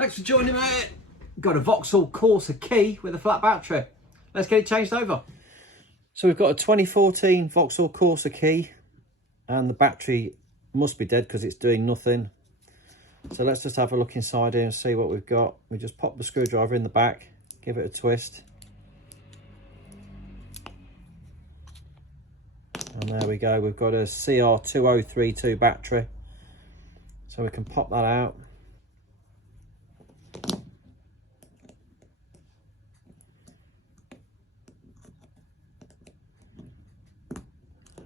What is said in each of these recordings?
Thanks for joining me. Got a Vauxhall Corsa key with a flat battery. Let's get it changed over. So we've got a 2014 Vauxhall Corsa key and the battery must be dead because it's doing nothing. So let's just have a look inside here and see what we've got. We just pop the screwdriver in the back, give it a twist. And there we go, we've got a CR2032 battery. So we can pop that out.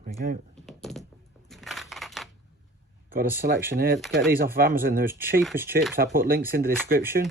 There we go. Got a selection here. Get these off of Amazon. They're as cheap as chips. I'll put links in the description.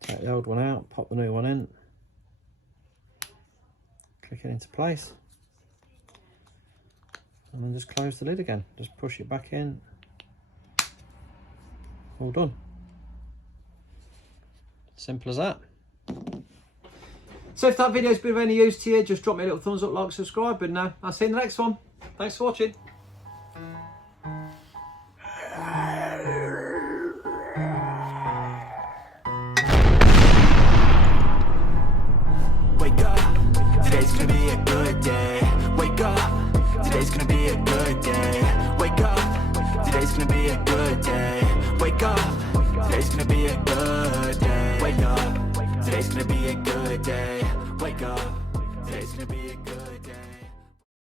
Take the old one out, pop the new one in, click it into place, and then just close the lid again. Just push it back in. All done. Simple as that. So if that video's been of any use to you, just drop me a little thumbs up, like, subscribe, and I'll see you in the next one. Thanks for watching. Today's gonna be a good day. Wake up. Today's gonna be a good day. Wake up. Today's gonna be a good day. Wake up. Today's gonna be a good day. Wake up. Today's gonna be a good day. Wake up. Today's gonna be a good day.